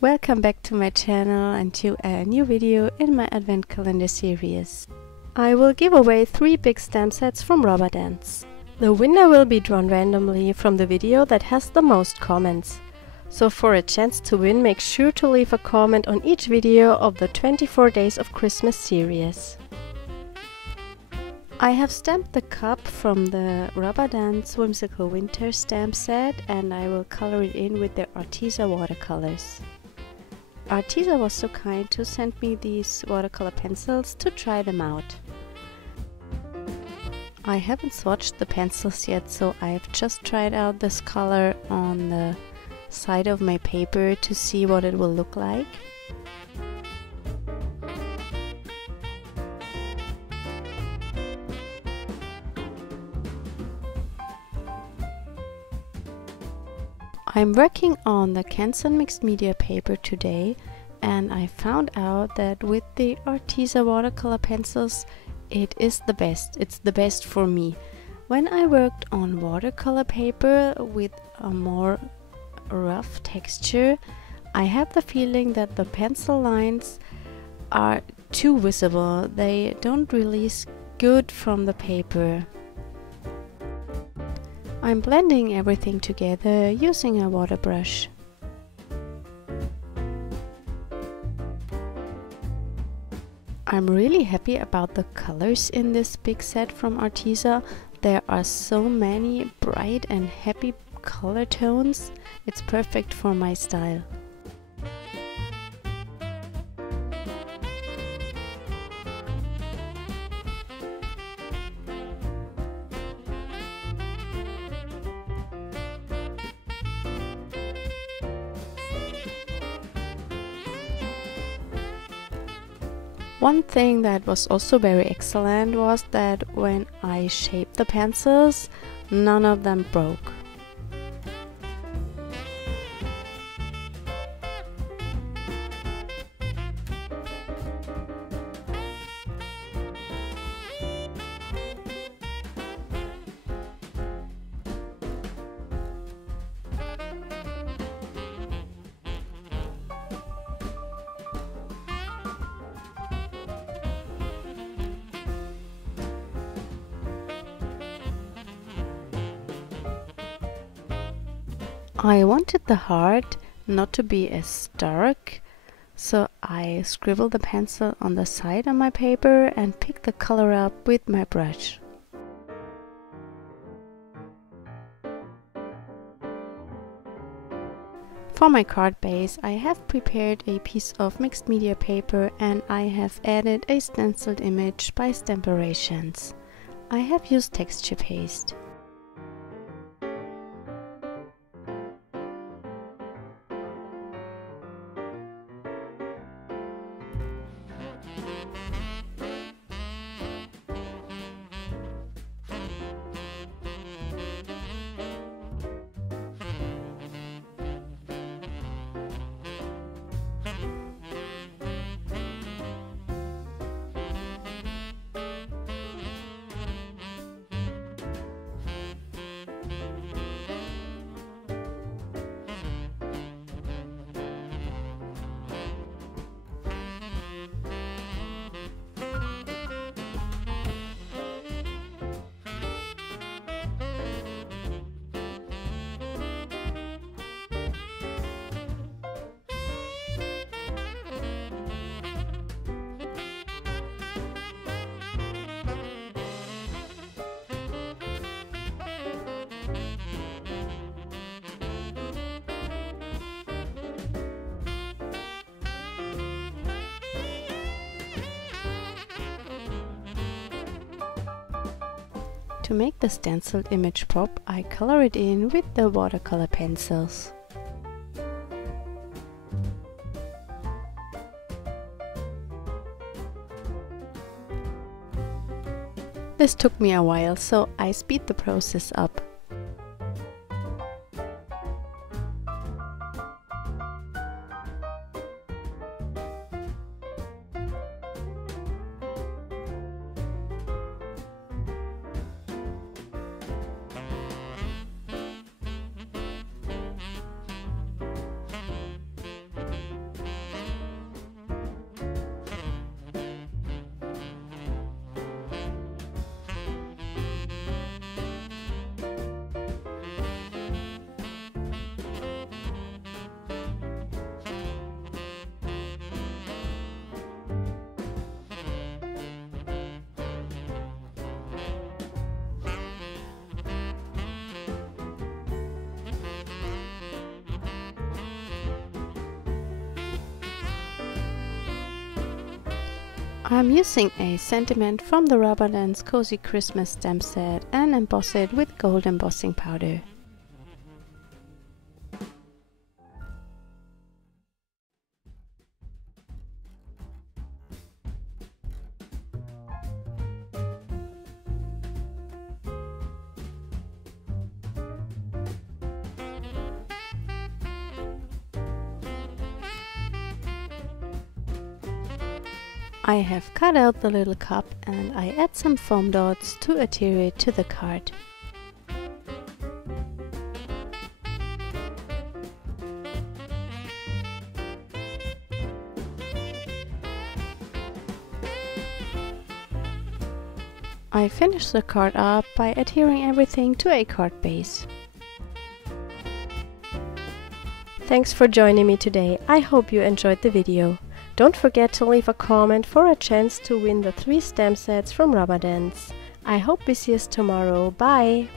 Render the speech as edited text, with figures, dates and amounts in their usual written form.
Welcome back to my channel and to a new video in my advent calendar series. I will give away 3 big stamp sets from Rubber Dance. The winner will be drawn randomly from the video that has the most comments. So for a chance to win, make sure to leave a comment on each video of the 24 Days of Christmas series. I have stamped the cup from the Rubber Dance Whimsical Winter stamp set and I will color it in with the Arteza watercolors. Arteza was so kind to send me these watercolor pencils to try them out. I haven't swatched the pencils yet, so I've just tried out this color on the side of my paper to see what it will look like. I'm working on the Canson mixed media paper today, and I found out that with the Arteza watercolor pencils it is the best. It's the best for me. When I worked on watercolor paper with a more rough texture, I have the feeling that the pencil lines are too visible. They don't release good from the paper. I'm blending everything together using a water brush. I'm really happy about the colors in this big set from Arteza. There are so many bright and happy color tones. It's perfect for my style. One thing that was also very excellent was that when I shaped the pencils, none of them broke. I wanted the heart not to be as dark, so I scribbled the pencil on the side of my paper and picked the color up with my brush. For my card base, I have prepared a piece of mixed media paper and I have added a stenciled image by Stamparations. I have used texture paste. To make the stenciled image pop, I color it in with the watercolor pencils. This took me a while, so I speed the process up. I'm using a sentiment from the Rubber Dance Cozy Christmas stamp set and emboss it with gold embossing powder. I have cut out the little cup and I add some foam dots to adhere it to the card. I finish the card up by adhering everything to a card base. Thanks for joining me today. I hope you enjoyed the video. Don't forget to leave a comment for a chance to win the 3 stamp sets from Rubber Dance. I hope we see us tomorrow. Bye!